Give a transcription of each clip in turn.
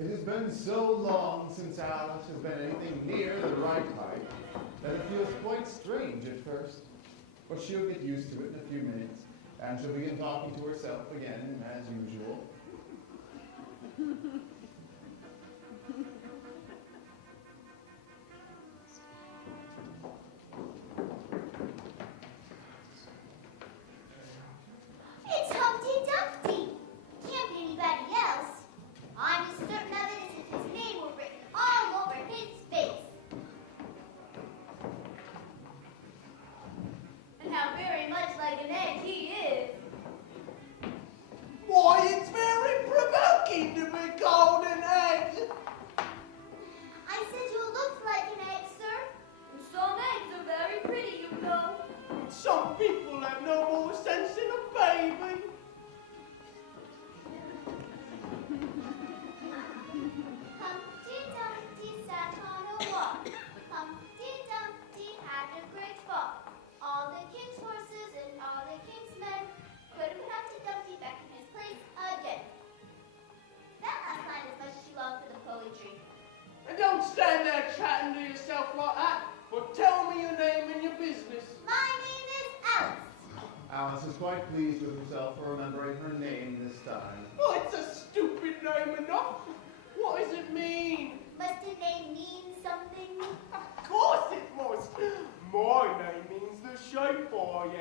It has been so long since Alice has been anything near the right height that it feels quite strange at first. But she'll get used to it in a few minutes, and she'll begin talking to herself again, as usual. It's Humpty Dumpty. Can't be anybody else. I'm as certain of it as if his name were written all over his face. And how very much like an egg he is. Why, it's very provoking to be called an egg. I said you looked like an egg, sir. And some eggs are very pretty, you know. Some people have no more sense than a baby. Humpty Dumpty sat on a wall. Humpty Dumpty had a great fall. All the king's horses and all the king's men couldn't put Humpty Dumpty back in his place again. That last line is much too long for the poetry. And don't stand there chatting to yourself like that, but tell me your name and your business. My name is Alice. Alice is quite pleased with herself for remembering her name this time. Oh, it's a stupid name enough. What does it mean? Must a name mean something? Of course it must. My name means the shape I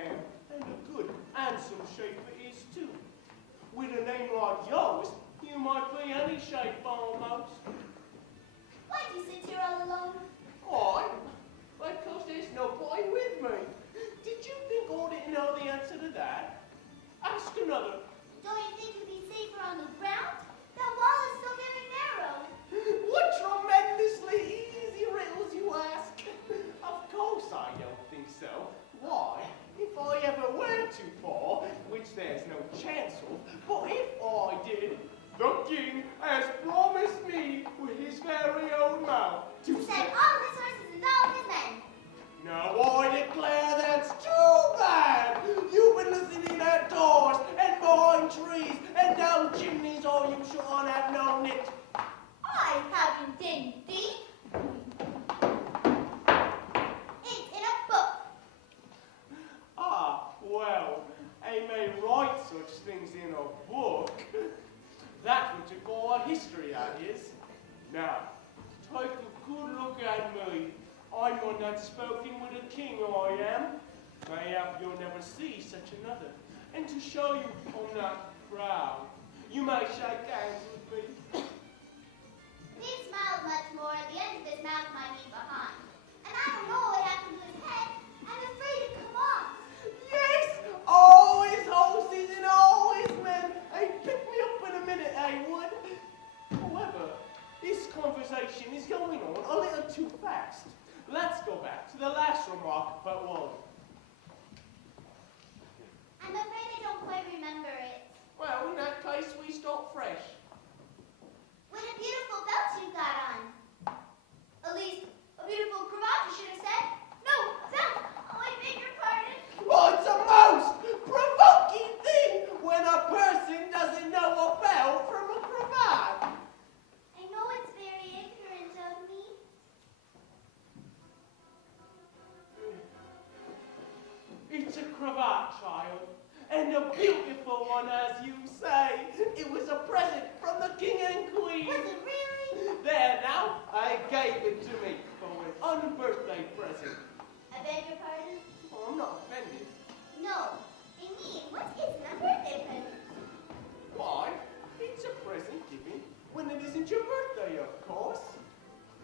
am. And a good, handsome shape it is too. With a name like yours, you might be any shape almost. Why do you sit here all alone? Why? Because there's nobody with me. Did you think I didn't know the answer to that? Ask another. Don't you think you'd be safer on the ground? That wall is so very narrow. What tremendously easy riddles you ask. Of course I don't think so. Why? If I ever went too far, which there's no chance of, but if I did, the king has promised me with his very own mouth to To send all his horses and all his men. Now I declare that's too bad. You've been listening at doors and behind trees and down chimneys, or you sure have known it. I haven't indeed. It's in a book. Ah, well, I may write such things in a book. That which you call a history, that is. Now, take a good look at me. I'm one that's spoken with a king, I am. Mayhap you'll never see such another. And to show you I'm not proud, you may shake hands with me. He smiled much more at the end of his mouth, I mean behind. And I don't know what happened to his head. I'm afraid to come off. Yes, always horses and always men. Hey, pick me up in a minute, I would. However, this conversation is going on a little too fast. Let's go back to the last remark about Wally. I'm afraid I don't quite remember it. Well, in that case, we start fresh. What a beautiful belt you got on. At least, a beautiful cravat, you should have said. No, belt. Oh, I beg your pardon. Oh, it's a most provoking thing when a person doesn't know a belt from a cravat. I know it's very ignorant of me. It's a cravat, child, and a beautiful one, as you say. It was a present from the king and queen. Was it really? There now, I gave it to me for an unbirthday present. I beg your pardon? Oh, I'm not offended. No. I mean, what is an unbirthday present? Why? It's a present given when it isn't your birthday, of course.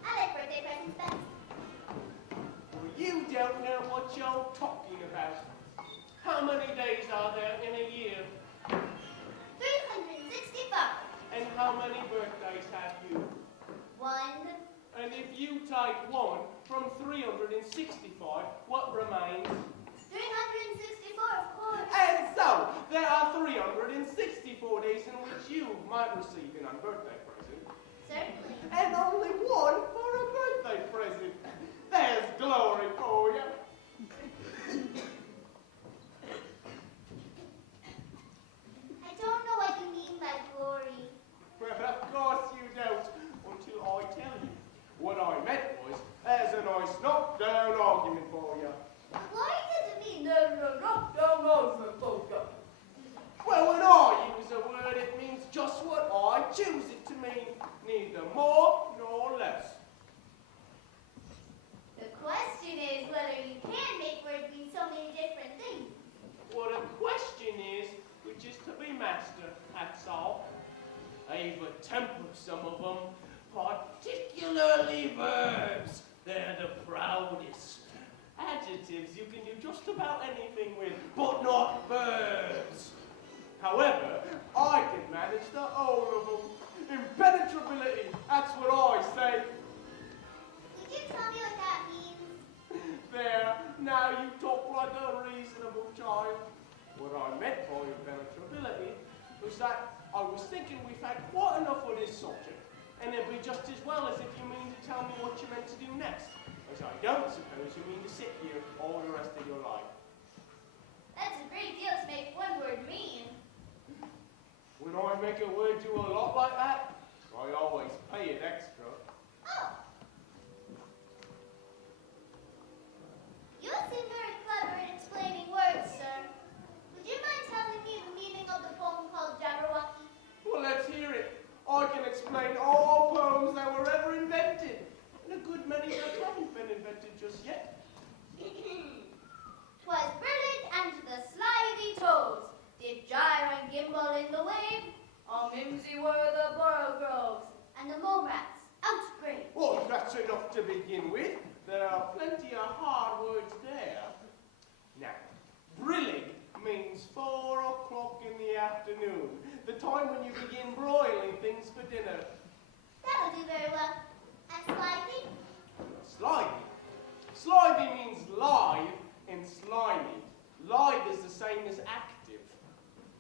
I like birthday presents best. Well, you don't know what you're talking about. How many days are there in a year? 365. And how many birthdays have you? 1. And if you take 1 from 365, what remains? 364, of course. And so, there are 364 days in which you might receive an unbirthday present. Certainly. And only 1 for a birthday present. There's glory for you. I don't know what you mean by glory. Well, of course you don't. choose it to mean neither more nor less. The question is whether you can make words mean so many different things. Well, the question is, which is to be master, that's all. I've tempered some of them, particularly verbs. They're the proudest. Adjectives you can do just about anything with, but not verbs. However, I can manage the whole of them. Impenetrability, that's what I say. Could you tell me what that means? There, now you talk like a reasonable child. What I meant by impenetrability was that I was thinking we've had quite enough of this subject, and it'd be just as well as if you mean to tell me what you meant to do next. As I don't suppose you mean to sit here all the rest of your life. That's a great deal to make one word mean. When I make a word do a lot like that, I always pay it extra. Oh. You seem very clever in explaining words, sir. Would you mind telling me the meaning of the poem called Jabberwocky? Well, let's hear it. I can explain all poems that were ever invented. And a good many that haven't been invented just yet. 'Twas brilliant and the slithy toes did gyre and gimble in the wave. All mimsy were the borough groves, and the mole rats outgrabe. Well, that's enough to begin with. There are plenty of hard words there. Now, brillig means 4 o'clock in the afternoon, the time when you begin broiling things for dinner. That'll do very well. And slithy? Slimy. Slimy means live and slimy. Live is the same as active.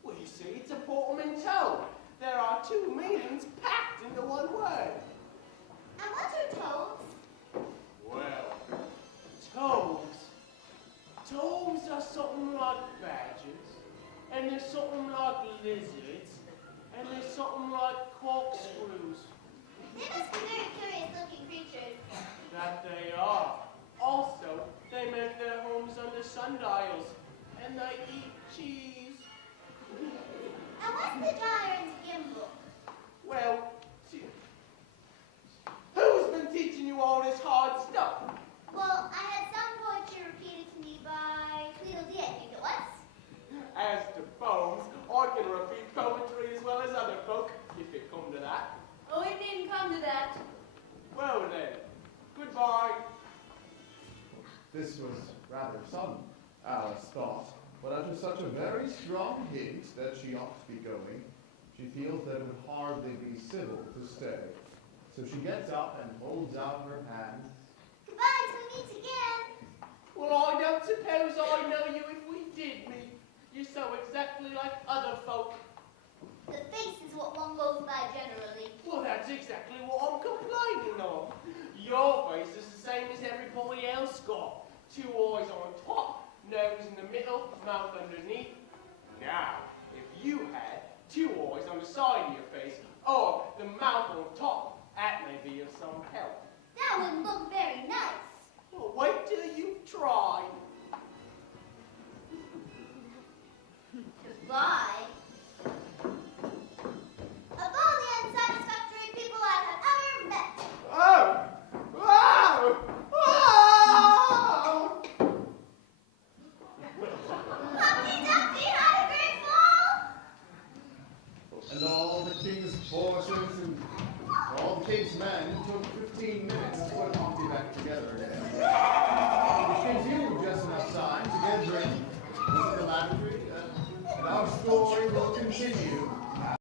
Well, you see, it's a portmanteau. There are two meanings packed into one word. And what are toads? Well, toads. Toads are something like badgers, and there's something like lizards, and there's something like corkscrews. They must be very curious-looking creatures. That they are. Also, they make their homes under sundials, and they eat cheese. And what's the gyre and gimble? Well, who's been teaching you all this hard stuff? Well, I had some poetry repeated to me by Tweedledee, I think it was. As to poems, I can repeat poetry as well as other folk, if it come to that. Oh, it didn't come to that. Well then, goodbye. This was rather sudden, Alice thought, but after such a very strong hint that she ought to be going, she feels that it would hardly be civil to stay. So she gets up and holds out her hand. Goodbye till we meet again. Well, I don't suppose I know you if we did meet. You're so exactly like other folk. The face is what one goes by generally. Well, that's exactly what I'm complaining of. Your face is the same as everybody else got. 2 eyes on top, nose in the middle, mouth underneath. Now, if you had 2 eyes on the side of your face, or the mouth on top, that may be of some help. That wouldn't look very nice. Well, wait till you try. Goodbye. Of all the unsatisfactory people I have ever met. Oh! Oh! Oh! Humpty Dumpty had a great fall. And all the king's forces and all the king's men took 15 minutes to put Humpty back together again.